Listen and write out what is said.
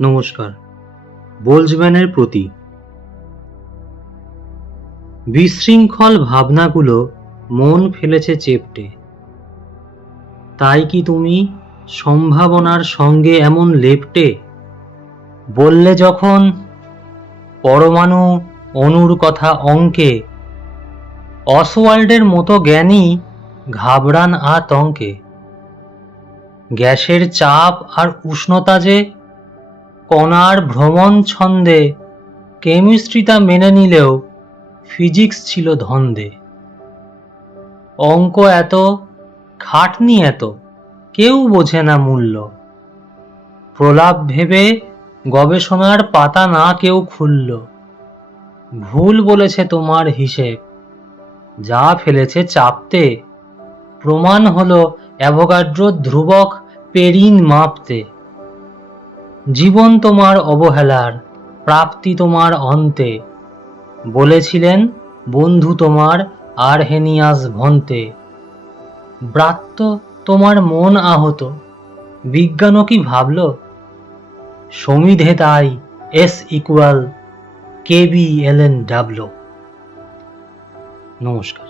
নমস্কার। বোলজম্যানের প্রতি বিশৃঙ্খল ভাবনাগুলো মন ফেলেছে চেপ্টে। তাই কি তুমি সম্ভাবনার সঙ্গে এমন লেপ্টে? বললে যখন পরমাণু অণুর কথা অঙ্কে, অসওয়াল্ডের মতো জ্ঞানী ঘাবড়ান আতঙ্কে। গ্যাসের চাপ আর উষ্ণতা যে কণার ভ্রমণ ছন্দে, কেমিস্ট্রি তা মেনে নিলেও ফিজিক্স ছিল ধন্দে। অঙ্ক এত, খাটনি এত, কেউ বোঝে না মূল্য। প্রলাপ ভেবে গবেষণার পাতা না কেউ খুলল। ভুল বলেছে তোমার হিসেব, যা ফেলেছে চাপতে। প্রমাণ হলো অ্যাভোগাড্রো ধ্রুবক পেরিন মাপতে। জীবন তোমার অবহেলার, প্রাপ্তি তোমার অন্তে। বলেছিলেন বন্ধু তোমার আরহেনিয়াস ভন্তে। ব্রাত্য তোমার মন আহত, বিজ্ঞানও কি ভাবল? সমিধে তাই S=, KB-ln W। নমস্কার।